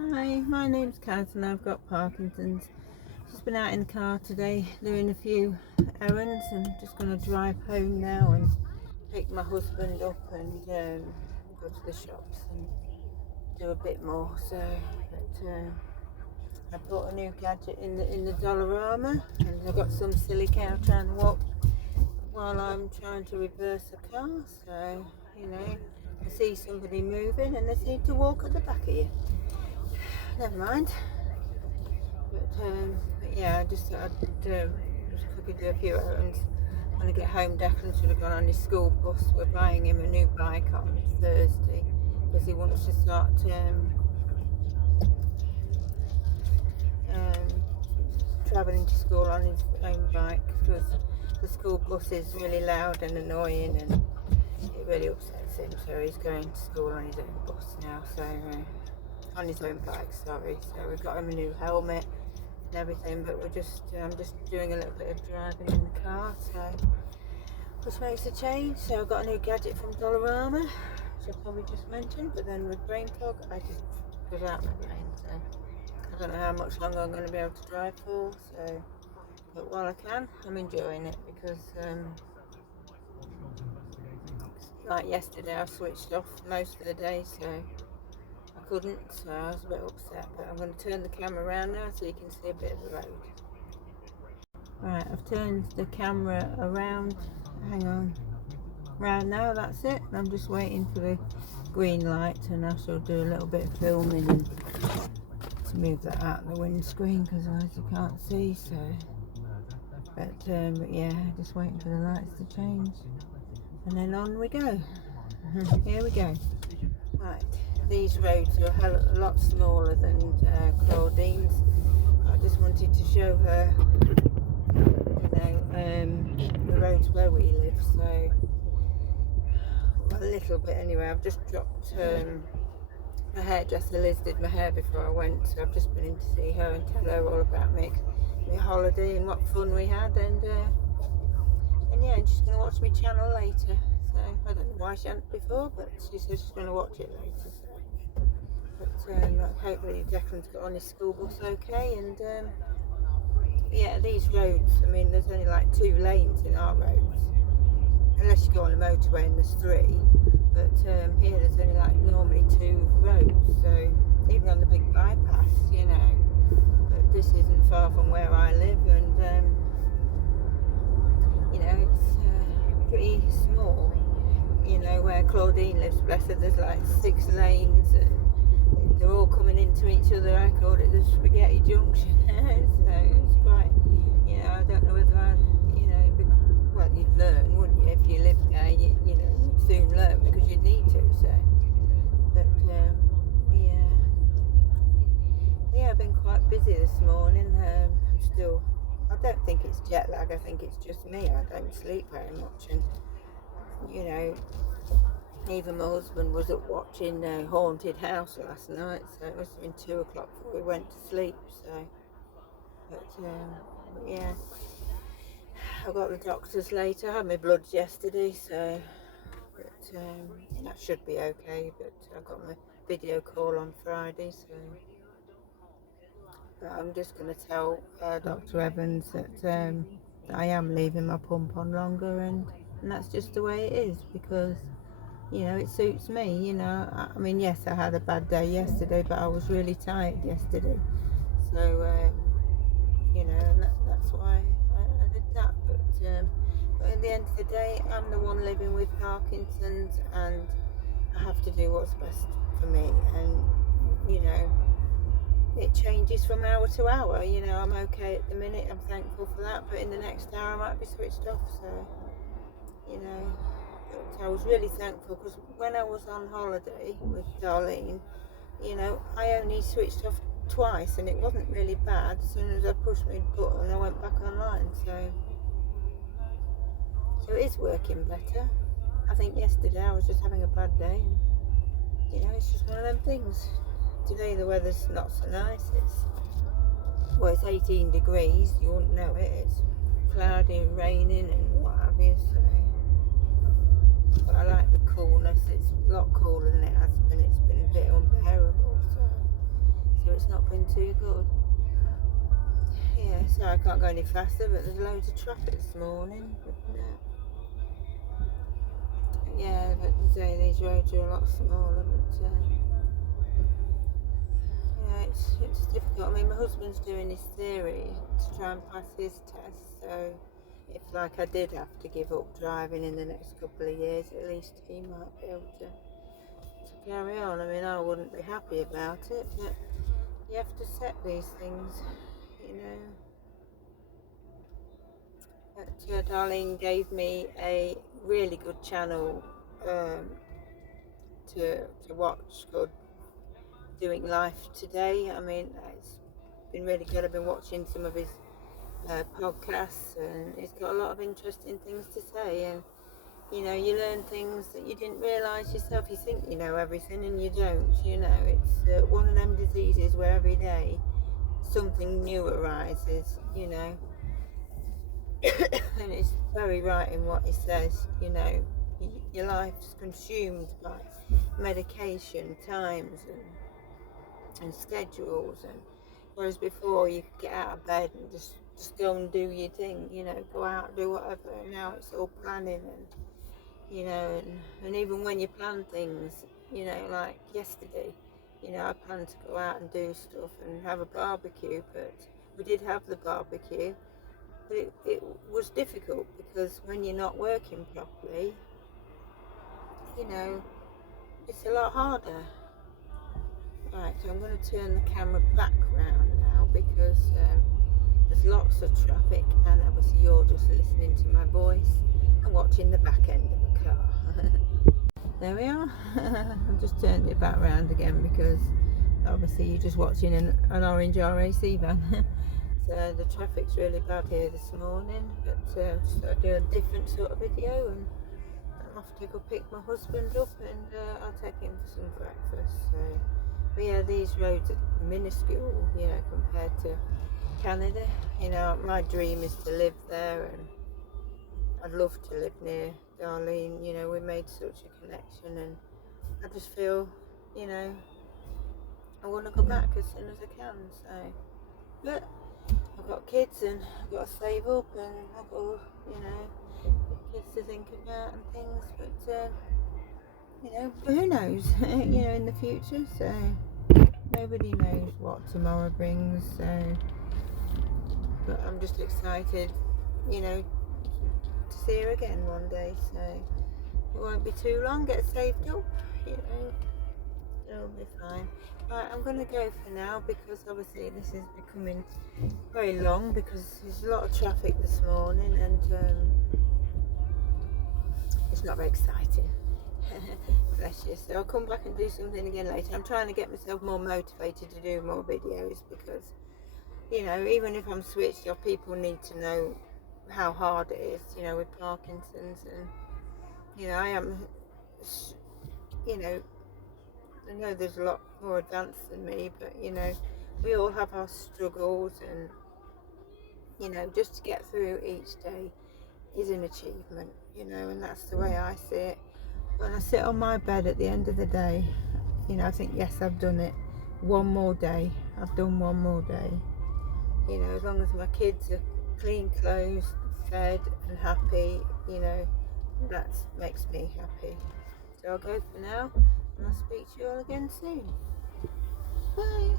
Hi, my name's Kaz and I've got Parkinson's. Just been out in the car today doing a few errands and just going to drive home now and pick my husband up and go to the shops and do a bit more. I bought a new gadget in the Dollarama, and I've got some silly cow trying to walk while I'm trying to reverse a car. So, I see somebody moving and they seem to walk at the back of you. Never mind. But yeah, I just thought I'd just quickly do a few errands. When I get home, Declan should have gone on his school bus. We're buying him a new bike on Thursday because he wants to start travelling to school on his own bike, because the school bus is really loud and annoying and it really upsets him. So he's going to school on his own bus now. On his own bike, sorry. So we've got him a new helmet and everything, but I'm just doing a little bit of driving in the car, so which makes a change. So I've got a new gadget from Dollarama, which I probably just mentioned, but then with brain fog I just got out my brain, so I don't know how much longer I'm going to be able to drive for. So but while I can, I'm enjoying it, because like yesterday I switched off most of the day, so I couldn't, so I was a bit upset. But I'm going to turn the camera around now so you can see a bit of the road. Right, I've turned the camera around. Hang on. Round now, that's it. I'm just waiting for the green light, and I shall do a little bit of filming and to move that out of the windscreen, because otherwise you can't see. So, but yeah, just waiting for the lights to change, and then on we go. Here we go. Right, these roads are a lot smaller than Claudine's. I just wanted to show her, the roads where we live. So, well, a little bit anyway. I've just dropped my hairdresser Liz did my hair before I went, so I've just been in to see her and tell her all about my holiday and what fun we had, and yeah, she's going to watch my channel later. So I don't know why she hadn't before, but she says she's going to watch it later. So, but hopefully Declan's got on his school bus okay, and yeah, these roads, I mean, there's only like 2 lanes in our roads, unless you go on the motorway and there's 3. But here there's only like normally 2 roads, so even on the big bypass, but this isn't far from where I live, and it's pretty small. Where Claudine lives, bless her, there's like 6 lanes and they're all coming into each other. I called it the spaghetti junction. So it's quite, I don't know whether well, you'd learn, wouldn't you? If you lived there, you'd soon learn, because you'd need to. So, but yeah, I've been quite busy this morning. I don't think it's jet lag. I think it's just me. I don't sleep very much, and even my husband was up watching Haunted House last night, so it must have been 2 o'clock before we went to sleep. So, but yeah, I got the doctors later. I had my bloods yesterday, so that should be okay. But I got my video call on Friday, so but I'm just going to tell Dr. Evans that I am leaving my pump on longer, and that's just the way it is, because it suits me. I mean, yes, I had a bad day yesterday, but I was really tired yesterday, so and that's why I did that. But at the end of the day, I'm the one living with Parkinson's, and I have to do what's best for me, and it changes from hour to hour. I'm okay at the minute, I'm thankful for that, but in the next hour I might be switched off. So but I was really thankful, because when I was on holiday with Darlene, I only switched off twice, and it wasn't really bad. As soon as I pushed my button, I went back online. So it is working better. I think yesterday I was just having a bad day, and it's just one of them things. Today the weather's not so nice. It's 18 degrees. You wouldn't know it. It's cloudy and raining and what have you. So, but I like the coolness. It's a lot cooler than it has been. It's been a bit unbearable. So it's not been too good. Yeah, so I can't go any faster, but there's loads of traffic this morning. But, yeah, but these roads are a lot smaller, but yeah, it's difficult. I mean, my husband's doing his theory to try and pass his test, so if like I did have to give up driving in the next couple of years, at least he might be able to carry on. I mean, I wouldn't be happy about it, but you have to set these things, you know. But Darlene gave me a really good channel to watch called Doing Life Today. I mean, it's been really good. I've been watching some of his podcasts, and he's got a lot of interesting things to say. And you know, you learn things that you didn't realise yourself. You think you know everything, and you don't. You know, it's one of them diseases where every day something new arises. You know. And it's very right in what he says, you know, your life's consumed by medication, times and schedules, and whereas before you could get out of bed and just go and do your thing, you know, go out and do whatever, and now it's all planning, and you know, and even when you plan things, you know, like yesterday, you know, I planned to go out and do stuff and have a barbecue, but we did have the barbecue. But it was difficult because when you're not working properly, you know, it's a lot harder. Right, so I'm going to turn the camera back round now because there's lots of traffic, and obviously you're just listening to my voice and watching the back end of a car. There we are. I've just turned it back round again because obviously you're just watching an orange RAC van. So the traffic's really bad here this morning, but just thought I'd do a different sort of video, and I'm off to go pick my husband up, and I'll take him for some breakfast. So, but yeah, these roads are minuscule, you know, compared to Canada. You know, my dream is to live there, and I'd love to live near Darlene. You know, we made such a connection, and I just feel, you know, I want to go back as soon as I can. So, but I've got kids, and I've got to save up, and I've got, you know, kids to think about and things, but you know, but who knows, you know, in the future, so nobody knows what tomorrow brings, so, but I'm just excited, you know, to see her again one day, so it won't be too long, get saved up, you know, it'll be fine. Right, I'm going to go for now because obviously this is becoming very long because there's a lot of traffic this morning, and it's not very exciting. Bless you. So I'll come back and do something again later. I'm trying to get myself more motivated to do more videos because, you know, even if I'm switched off, people need to know how hard it is, you know, with Parkinson's, and you know, I am, you know, I know there's a lot more advanced than me, but you know, we all have our struggles, and you know, just to get through each day is an achievement, you know, and that's the way I see it. When I sit on my bed at the end of the day, you know, I think, yes, I've done it. One more day. I've done one more day. You know, as long as my kids are clean, clothes, fed and happy, you know, that makes me happy. So I'll go for now, and I'll speak to you all again soon. Bye.